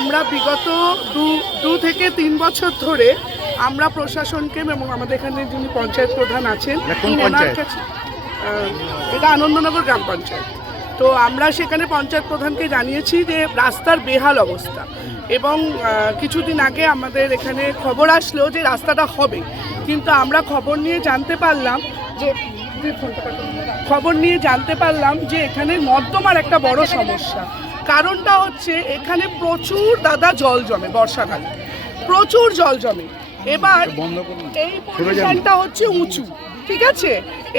আমরা বিগত দু থেকে 3 বছর ধরে আমরা প্রশাসনকে এবং আমাদের এখানে যিনি পঞ্চায়েত প্রধান আছেন ওনার কাছে, এটা আনন্দনগর গ্রাম পঞ্চায়েত, তো আমরা সেখানে পঞ্চায়েত প্রধানকে জানিয়েছি যে রাস্তার বেহাল অবস্থা, এবং কিছুদিন আগে আমাদের এখানে খবর আসলো যে রাস্তাটা হবে, কিন্তু আমরা খবর নিয়ে জানতে পারলাম যে এখানে নর্দমার একটা বড় সমস্যা। কারণটা হচ্ছে এখানে প্রচুর জল জমে, বর্ষাকালে প্রচুর জল জমে। এবার এই পজিশনটা হচ্ছে উঁচু, ঠিক আছে,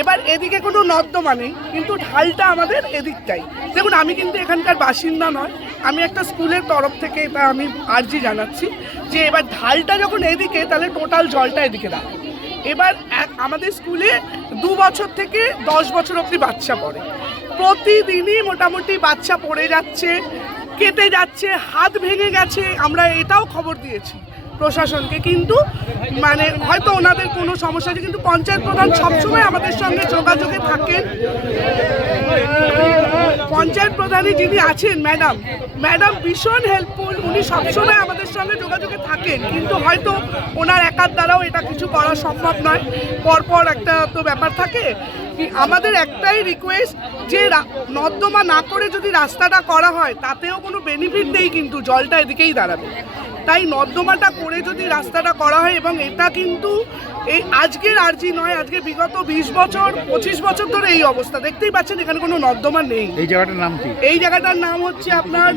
এবার এদিকে কোনো নর্দমা নেই, কিন্তু ঢালটা আমাদের এদিকটাই। দেখুন, আমি কিন্তু এখানকার বাসিন্দা নয়, আমি একটা স্কুলের তরফ থেকে এটা আমি আর্জি জানাচ্ছি যে এবার ঢালটা যখন এদিকে, তাহলে টোটাল জলটা এদিকে দাঁড়ায়। এবার আমাদের স্কুলে 2 বছর থেকে 10 বছর অবধি বাচ্চা পড়ে, প্রতিদিনই মোটামুটি বাচ্চা পড়ে যাচ্ছে, কেটে যাচ্ছে, হাত ভেঙে গেছে। আমরা এটাও খবর দিয়েছি প্রশাসনকে, কিন্তু মানে হয়তো ওনাদের কোনো সমস্যা আছে, কিন্তু পঞ্চায়েত প্রধান সবসময় আমাদের সঙ্গে যোগাযোগে থাকেন। পঞ্চায়েত প্রধানই যিনি আছেন ম্যাডাম ভীষণ হেল্পফুল, উনি সবসময় আমাদের সঙ্গে যোগাযোগে থাকেন, কিন্তু হয়তো ওনার একার দ্বারাও এটা কিছু করা সম্ভব নয়, পরপর একটা তো ব্যাপার থাকে। আমাদের একটাই রিকোয়েস্ট যে নর্দমা না করে যদি রাস্তাটা করা হয় তাতেও কোনো বেনিফিট নেই, কিন্তু জলটা এদিকেই দাঁড়াবে। তাই নর্দমাটা করে যদি রাস্তাটা করা হয়, এবং এটা কিন্তু এই আজকের আর্জি নয়, আজকে বিগত 20 বছর 25 বছর ধরে এই অবস্থা, দেখতেই পাচ্ছেন এখানে কোনো নর্দমা নেই। এই জায়গাটার নাম কি? এই জায়গাটার নাম হচ্ছে আপনার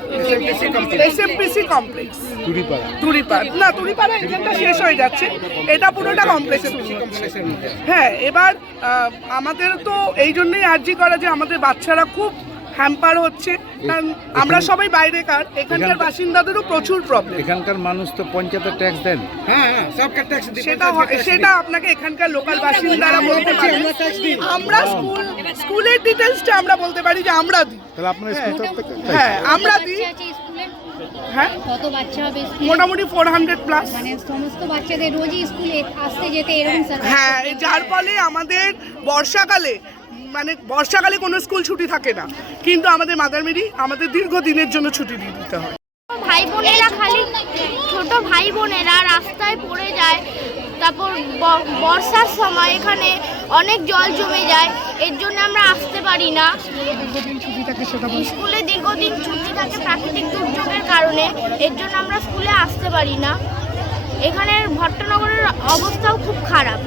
SMPC কমপ্লেক্স, তুরিপাড়া এখানটা শেষ হয়ে যাচ্ছে, এটা পুরোটা কমপ্লেক্স। হ্যাঁ, এবার আমাদের তো এই জন্যই আর্জি করা যে আমাদের বাচ্চারা খুব হ্যাম্পার হচ্ছে, কারণ আমরা সবাই বাইরেকার, এখানকার বাসিন্দাদেরও প্রচুর প্রবলেম। এখানকার মানুষ তো পঞ্চায়েতের ট্যাক্স দেন, সেটা আপনাকে এখানকার লোকাল বাসিন্দারা বলতে পারেন। আমরা স্কুলের ডিটেলসটা আমরা বলতে পারি যে আমরা দিই, তাহলে আপনার স্কুল থেকে? হ্যাঁ, আমরা দিই। হ্যাঁ, কত বাচ্চা হবে? মোটামুটি 400+। মানে সমস্ত বাচ্চাদের রোজই স্কুলে আসতে যেতে এরকম? হ্যাঁ, যার ফলে আমাদের বর্ষাকালে কোনো স্কুল ছুটি থাকে না, কিন্তু আমাদের মাদারমেরি আমাদের দীর্ঘদিনের জন্য ছুটি দিয়ে দিতে হয়। ছোট ভাই বোনেরা রাস্তায় পড়ে যায়, তারপর বর্ষার সময় এখানে অনেক জল জমে যায়, এর জন্য আমরা আসতে পারি না। স্কুলে দীর্ঘদিন ছুটি থাকে প্রাকৃতিক দুর্যোগের কারণে, এর জন্য আমরা স্কুলে আসতে পারি না। এখানের ভট্টনগরের অবস্থাও খুব খারাপ।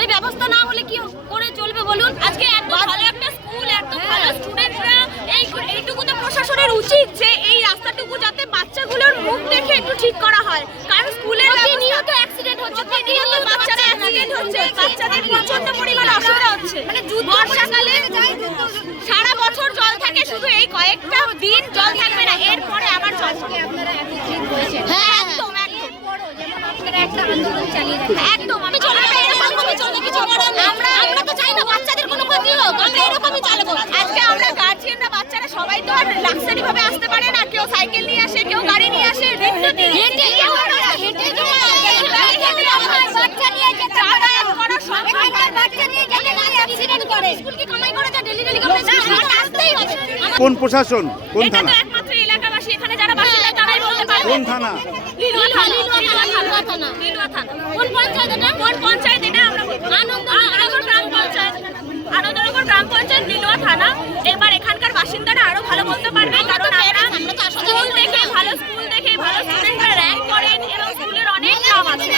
এই ব্যবস্থা না হলে কি করে চলবে বলুন? আজকে এত ভালো একটা স্কুল, এত ভালো স্টুডেন্টরা, এইটুকুতে প্রশাসনের উচিত যে এই রাস্তাটুকু যাতে বাচ্চাগুলোর মুখ দেখে একটু ঠিক করা হয়, কারণ স্কুলের নিয়মিত অ্যাক্সিডেন্ট হচ্ছে, প্রতিনিয়ত বাচ্চাদের অ্যাক্সিডেন্ট হচ্ছে, বাচ্চাদের প্রচন্ড পরিমাণ অসুবিধা হচ্ছে। মানে বর্ষাকালে সারা বছর জল থাকে, শুধু এই কয়েকটা দিন জল থাকবে না, এরপরে আবার জল। হ্যাঁ, একদম একদম আমি আমরা তো চাই না বাচ্চাদের কোনো ক্ষতি হোক, আমরা এরকমই চালাবো। আজকে আমরা গার্জিয়ানরা, বাচ্চারা সবাই তো আর লাক্সারি ভাবে আসতে পারে না, কেউ সাইকেল নিয়ে আসে, কেউ গাড়ি নিয়ে আসে, কোন প্রশাসন, কোন থানা? একমাত্র এলাকাবাসী, এখানে যারা বাসিন্দা তারাই বলতে পারবে। কোন থানা? লিলুয়া থানা। কোন পঞ্চায়েত এটা? কোন পঞ্চায়েত এটা? আমরা আনন্দনগর গ্রাম পঞ্চায়েত, লিলুয়া থানা। এবার এখানকার বাসিন্দারা আরো ভালো বলতে পারবে, কারণ আমরা স্কুল দেখে ভালো স্টুডেন্টরা র্যাঙ্ক করেন এবং স্কুলের অনেক নাম আছে,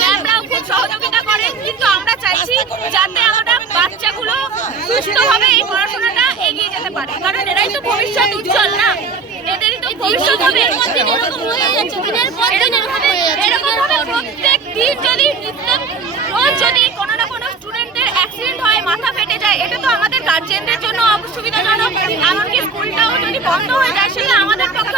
ম্যামরাও খুব সহযোগিতা করেন, কিন্তু আমরা চাইছি যাতে আমরা বাচ্চাগুলো সুস্থভাবে এই পড়াশোনাটা এগিয়ে যেতে পারে, কারণ এরাই তো ভবিষ্যৎ উজ্জ্বল না, এদেরই তো ভবিষ্যৎ হবে। এরকম ভাবে প্রত্যেক দিন যদি রোজ যদি কোনো না কোনো স্টুডেন্টের অ্যাক্সিডেন্ট হয়, মাথা ফেটে যায়, এটা তো আমাদের গার্জিয়ানদের জন্য অসুবিধাজনক, এমনকি স্কুলটাও যদি বন্ধ হয়ে যায় সেটা আমাদের পক্ষে